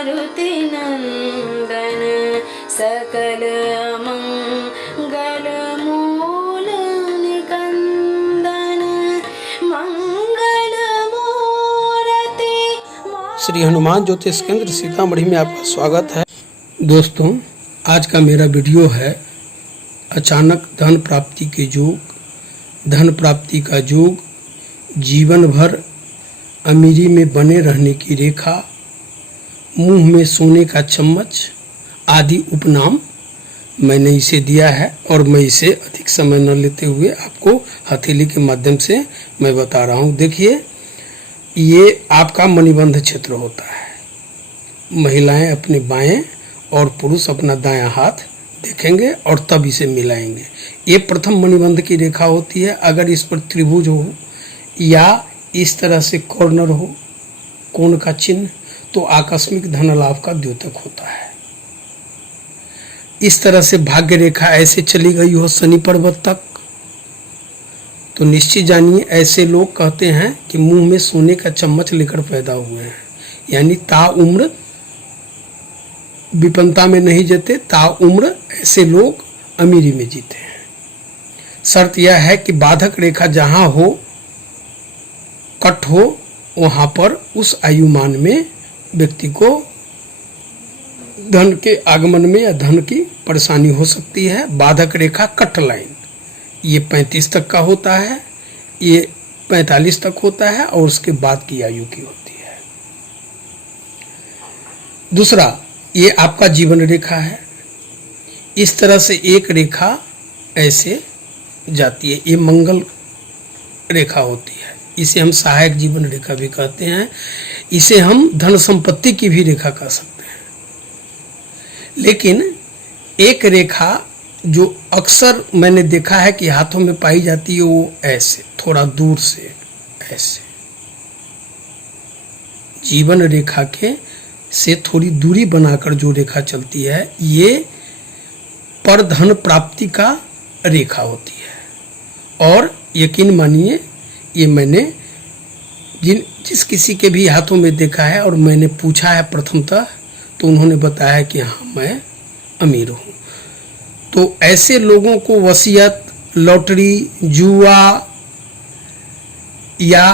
मारुति नंदन सकल मंगल मूल निकंदन मंगल मूर्ति। श्री हनुमान ज्योतिष केंद्र सीतामढ़ी में आपका स्वागत है। दोस्तों, आज का मेरा वीडियो है अचानक धन प्राप्ति के योग, धन प्राप्ति का योग, जीवन भर अमीरी में बने रहने की रेखा, मुंह में सोने का चम्मच आदि उपनाम मैंने इसे दिया है और मैं इसे अधिक समय न लेते हुए आपको हथेली के माध्यम से मैं बता रहा हूँ। देखिए, ये आपका मणिबंध क्षेत्र होता है। महिलाएं अपने बाएं और पुरुष अपना दायां हाथ देखेंगे और तब इसे मिलाएंगे। ये प्रथम मणिबंध की रेखा होती है। अगर इस पर त्रिभुज हो या इस तरह से कॉर्नर हो, कोण का चिन्ह, तो आकस्मिक धन लाभ का द्योतक होता है। इस तरह से भाग्य रेखा ऐसे चली गई हो शनि पर्वत तक, तो निश्चित जानिए ऐसे लोग कहते हैं कि मुंह में सोने का चम्मच लेकर पैदा हुए हैं, यानी ताउम्र विपन्नता में नहीं जीते, ताउम्र ऐसे लोग अमीरी में जीते हैं। शर्त यह है कि बाधक रेखा जहां हो, कट हो, वहां पर उस आयुमान में व्यक्ति को धन के आगमन में या धन की परेशानी हो सकती है। बाधक रेखा कट लाइन ये 35 तक का होता है, ये 45 तक होता है और उसके बाद की आयु की होती है। दूसरा, ये आपका जीवन रेखा है। इस तरह से एक रेखा ऐसे जाती है, ये मंगल रेखा होती है। इसे हम सहायक जीवन रेखा भी कहते हैं। इसे हम धन संपत्ति की भी रेखा कह सकते हैं। लेकिन एक रेखा जो अक्सर मैंने देखा है कि हाथों में पाई जाती है, वो ऐसे थोड़ा दूर से ऐसे जीवन रेखा के से थोड़ी दूरी बनाकर जो रेखा चलती है, ये पर धन प्राप्ति का रेखा होती है। और यकीन मानिए, ये मैंने जिस किसी के भी हाथों में देखा है और मैंने पूछा है प्रथमतः, तो उन्होंने बताया कि हाँ, मैं अमीर हूँ। तो ऐसे लोगों को वसीयत, लॉटरी, जुआ या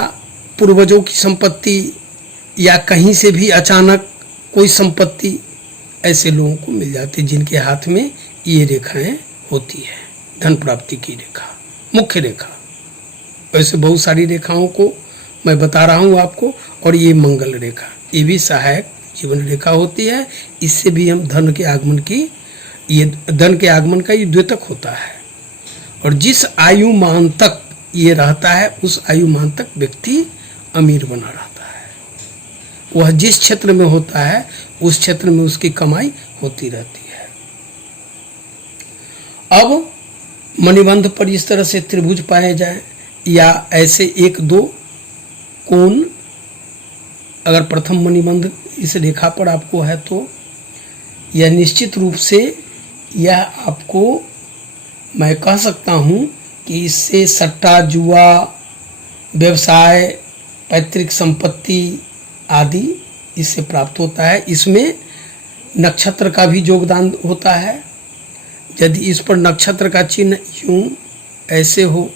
पूर्वजों की संपत्ति या कहीं से भी अचानक कोई संपत्ति ऐसे लोगों को मिल जाती है जिनके हाथ में ये रेखाएं होती है, धन प्राप्ति की रेखा, मुख्य रेखा। वैसे बहुत सारी रेखाओं को मैं बता रहा हूँ आपको। और ये मंगल रेखा, ये भी सहायक जीवन रेखा होती है। इससे भी हम धन के आगमन की, ये धन के आगमन का ये द्योतक होता है। और जिस आयुमान तक ये रहता है, उस आयुमान तक व्यक्ति अमीर बना रहता है। वह जिस क्षेत्र में होता है, उस क्षेत्र में उसकी कमाई होती रहती है। अब मणिबंध पर इस तरह से त्रिभुज पाए जाए या ऐसे एक दो कोण, अगर प्रथम मणिबंध इस रेखा पर आपको है, तो यह निश्चित रूप से यह आपको, मैं कह सकता हूँ कि इससे सट्टा, जुआ, व्यवसाय, पैतृक संपत्ति आदि इससे प्राप्त होता है। इसमें नक्षत्र का भी योगदान होता है। यदि इस पर नक्षत्र का चिन्ह यूं ऐसे हो,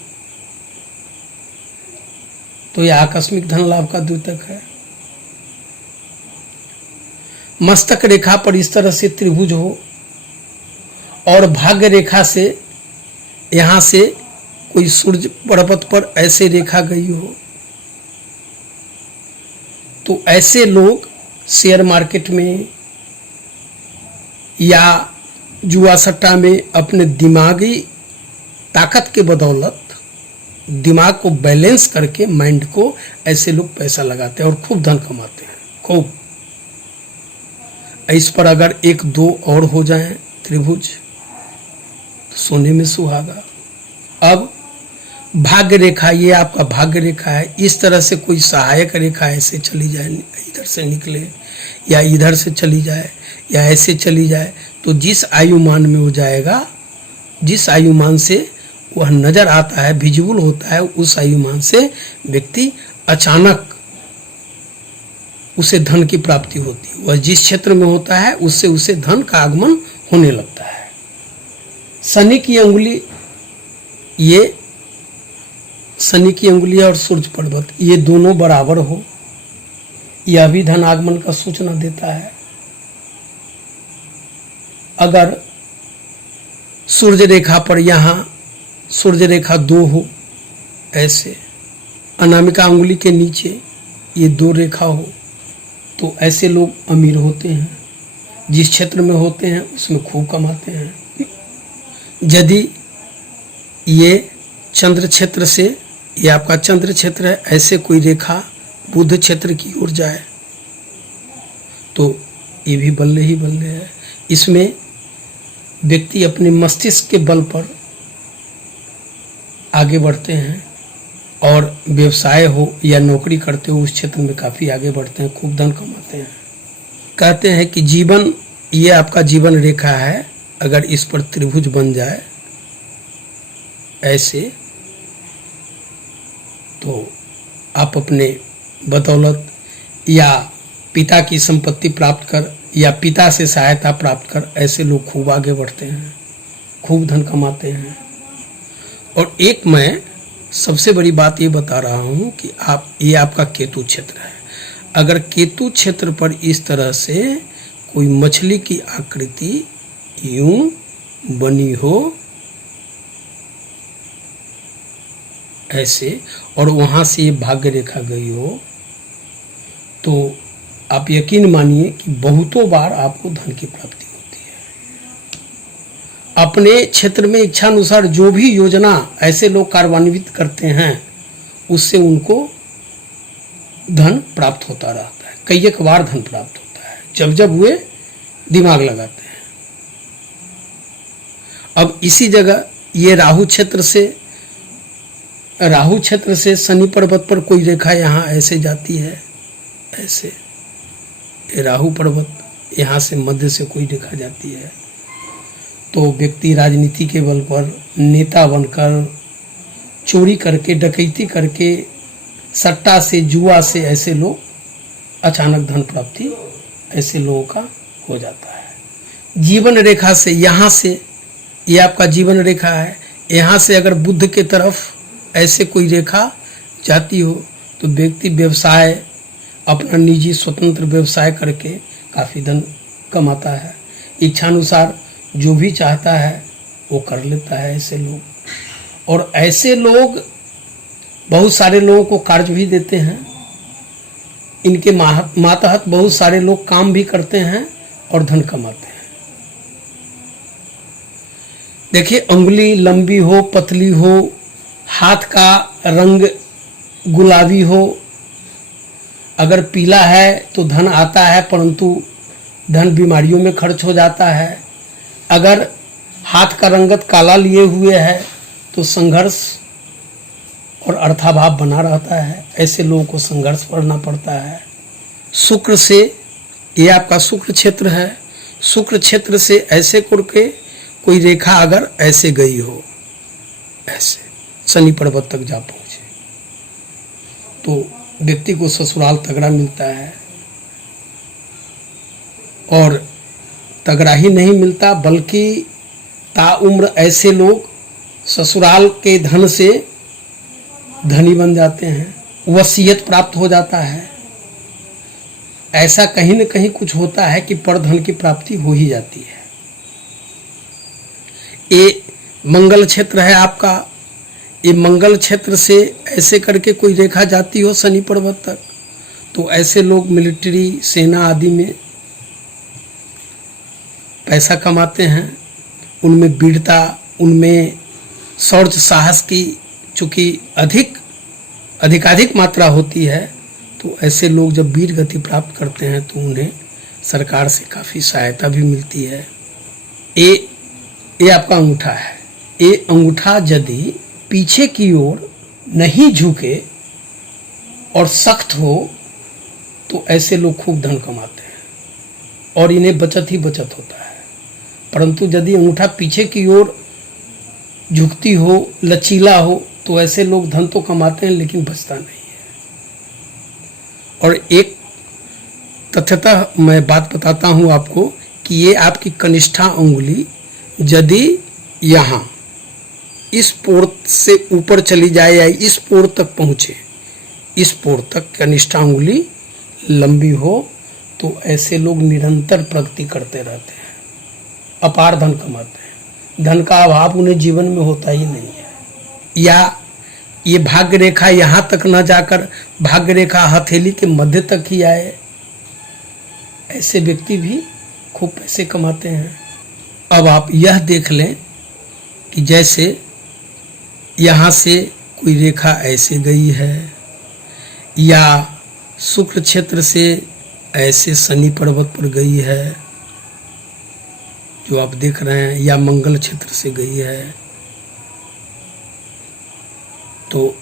तो यह आकस्मिक धन लाभ का द्योतक है। मस्तक रेखा पर इस तरह से त्रिभुज हो और भाग्य रेखा से यहां से कोई सूर्य पर्वत पर ऐसे रेखा गई हो, तो ऐसे लोग शेयर मार्केट में या जुआ सट्टा में अपने दिमागी ताकत के बदौलत, दिमाग को बैलेंस करके, माइंड को, ऐसे लोग पैसा लगाते हैं और खूब धन कमाते हैं, खूब। इस पर अगर एक दो और हो जाएं त्रिभुज, तो सोने में सुहागा। अब भाग्य रेखा, ये आपका भाग्य रेखा है। इस तरह से कोई सहायक रेखा ऐसे चली जाए, इधर से निकले या इधर से चली जाए या ऐसे चली जाए, तो जिस आयुमान में हो जाएगा, जिस आयुमान से वह नजर आता है, विजिबल होता है, उस आयुमान से व्यक्ति अचानक उसे धन की प्राप्ति होती है। वह जिस क्षेत्र में होता है उससे उसे धन का आगमन होने लगता है। शनि की अंगुली, ये शनि की अंगुलियां और सूर्य पर्वत ये दोनों बराबर हो, यह भी धन आगमन का सूचना देता है। अगर सूर्य रेखा पर यहाँ सूर्य रेखा 2 हो, ऐसे अनामिका अंगुली के नीचे ये 2 रेखा हो, तो ऐसे लोग अमीर होते हैं। जिस क्षेत्र में होते हैं उसमें खूब कमाते हैं। यदि ये चंद्र क्षेत्र से, ये आपका चंद्र क्षेत्र है, ऐसे कोई रेखा बुध क्षेत्र की ओर जाए तो ये भी बल्ले ही बल्ले है। इसमें व्यक्ति अपने मस्तिष्क के बल पर आगे बढ़ते हैं और व्यवसाय हो या नौकरी करते हो उस क्षेत्र में काफ़ी आगे बढ़ते हैं, खूब धन कमाते हैं। कहते हैं कि जीवन, ये आपका जीवन रेखा है, अगर इस पर त्रिभुज बन जाए ऐसे, तो आप अपने बदौलत या पिता की संपत्ति प्राप्त कर या पिता से सहायता प्राप्त कर ऐसे लोग खूब आगे बढ़ते हैं, खूब धन कमाते हैं। और एक मैं सबसे बड़ी बात ये बता रहा हूँ कि ये आपका केतु क्षेत्र है। अगर केतु क्षेत्र पर इस तरह से कोई मछली की आकृति यूं बनी हो ऐसे, और वहाँ से ये भाग्य रेखा गई हो, तो आप यकीन मानिए कि बहुतों बार आपको धन की प्राप्ति होती है। अपने क्षेत्र में इच्छानुसार जो भी योजना ऐसे लोग कार्यान्वित करते हैं उससे उनको धन प्राप्त होता रहता है, कई एक बार धन प्राप्त होता है जब जब वे दिमाग लगाते हैं। अब इसी जगह ये राहु क्षेत्र से शनि पर्वत पर कोई रेखा यहाँ ऐसे जाती है, ऐसे ये राहु पर्वत यहाँ से मध्य से कोई रेखा जाती है, तो व्यक्ति राजनीति के बल पर नेता बनकर चोरी करके, डकैती करके, सट्टा से, जुआ से ऐसे लोग अचानक धन प्राप्ति ऐसे लोगों का हो जाता है। जीवन रेखा से, यहाँ से ये आपका जीवन रेखा है, यहाँ से अगर बुध के तरफ ऐसे कोई रेखा जाती हो तो व्यक्ति व्यवसाय, अपना निजी स्वतंत्र व्यवसाय करके काफ़ी धन कमाता है। इच्छानुसार जो भी चाहता है वो कर लेता है ऐसे लोग। और ऐसे लोग बहुत सारे लोगों को कार्य भी देते हैं, इनके मातहत बहुत सारे लोग काम भी करते हैं और धन कमाते हैं। देखिए, अंगुली लंबी हो, पतली हो, हाथ का रंग गुलाबी हो, अगर पीला है तो धन आता है परंतु धन बीमारियों में खर्च हो जाता है। अगर हाथ का रंगत काला लिए हुए है तो संघर्ष और अर्थाभाव बना रहता है, ऐसे लोगों को संघर्ष करना पड़ता है। शुक्र से, ये आपका शुक्र क्षेत्र है, शुक्र क्षेत्र से ऐसे करके कोई रेखा अगर ऐसे गई हो, ऐसे शनि पर्वत तक जा पहुंचे, तो व्यक्ति को ससुराल तगड़ा मिलता है। और तगड़ा ही नहीं मिलता बल्कि ताउम्र ऐसे लोग ससुराल के धन से धनी बन जाते हैं, वसीयत प्राप्त हो जाता है। ऐसा कहीं न कहीं कुछ होता है कि परधन की प्राप्ति हो ही जाती है। ये मंगल क्षेत्र है आपका, ये मंगल क्षेत्र से ऐसे करके कोई रेखा जाती हो शनि पर्वत तक, तो ऐसे लोग मिलिट्री, सेना आदि में पैसा कमाते हैं। उनमें वीरता, उनमें शौर्य साहस की चूँकि अधिकाधिक मात्रा होती है, तो ऐसे लोग जब वीर गति प्राप्त करते हैं तो उन्हें सरकार से काफ़ी सहायता भी मिलती है। ये आपका अंगूठा है। ये अंगूठा यदि पीछे की ओर नहीं झुके और सख्त हो तो ऐसे लोग खूब धन कमाते हैं और इन्हें बचत ही बचत होता है। परंतु यदि अंगूठा पीछे की ओर झुकती हो, लचीला हो, तो ऐसे लोग धन तो कमाते हैं लेकिन बचता नहीं है। और एक तथ्यतः मैं बात बताता हूँ आपको कि ये आपकी कनिष्ठा उंगली यदि यहाँ इस पोर से ऊपर चली जाए या इस पोर तक पहुँचे, इस पोर तक कनिष्ठा उंगली लंबी हो, तो ऐसे लोग निरंतर प्रगति करते रहते हैं, अपार धन कमाते हैं। धन का अभाव उन्हें जीवन में होता ही नहीं है। या ये भाग्य रेखा यहाँ तक न जाकर भाग्य रेखा हथेली के मध्य तक ही आए, ऐसे व्यक्ति भी खूब पैसे कमाते हैं। अब आप यह देख लें कि जैसे यहाँ से कोई रेखा ऐसे गई है, या शुक्र क्षेत्र से ऐसे शनि पर्वत पर गई है जो आप देख रहे हैं, या मंगल क्षेत्र से गई है, तो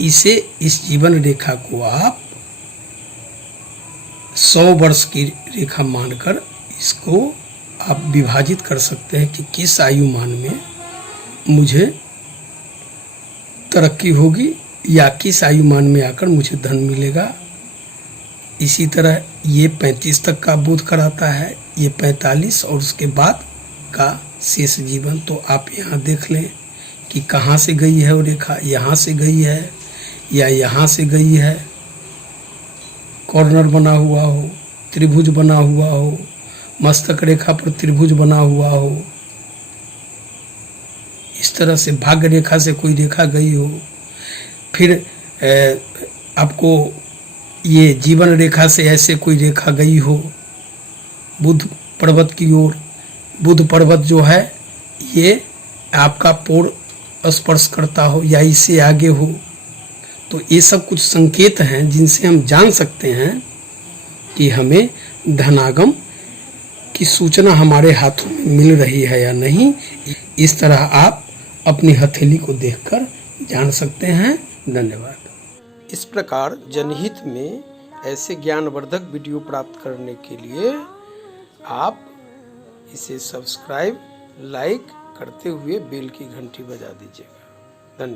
इसे, इस जीवन रेखा को आप 100 वर्ष की रेखा मानकर इसको आप विभाजित कर सकते हैं कि किस आयुमान में मुझे तरक्की होगी या किस आयुमान में आकर मुझे धन मिलेगा। इसी तरह ये 35 तक का बोध कराता है, ये 45 और उसके बाद का शेष जीवन। तो आप यहाँ देख लें कि कहाँ से गई है वो रेखा, यहाँ से गई है या यहाँ से गई है, कॉर्नर बना हुआ हो, त्रिभुज बना हुआ हो, मस्तक रेखा पर त्रिभुज बना हुआ हो, इस तरह से भाग्य रेखा से कोई रेखा गई हो, फिर आपको ये जीवन रेखा से ऐसे कोई रेखा गई हो बुध पर्वत की ओर। बुध पर्वत जो है ये आपका पोर स्पर्श करता हो या इससे आगे हो, तो ये सब कुछ संकेत हैं जिनसे हम जान सकते हैं कि हमें धनागम की सूचना हमारे हाथों में मिल रही है या नहीं। इस तरह आप अपनी हथेली को देखकर जान सकते हैं। धन्यवाद। इस प्रकार जनहित में ऐसे ज्ञानवर्धक वीडियो प्राप्त करने के लिए आप इसे सब्सक्राइब, लाइक करते हुए बेल की घंटी बजा दीजिएगा।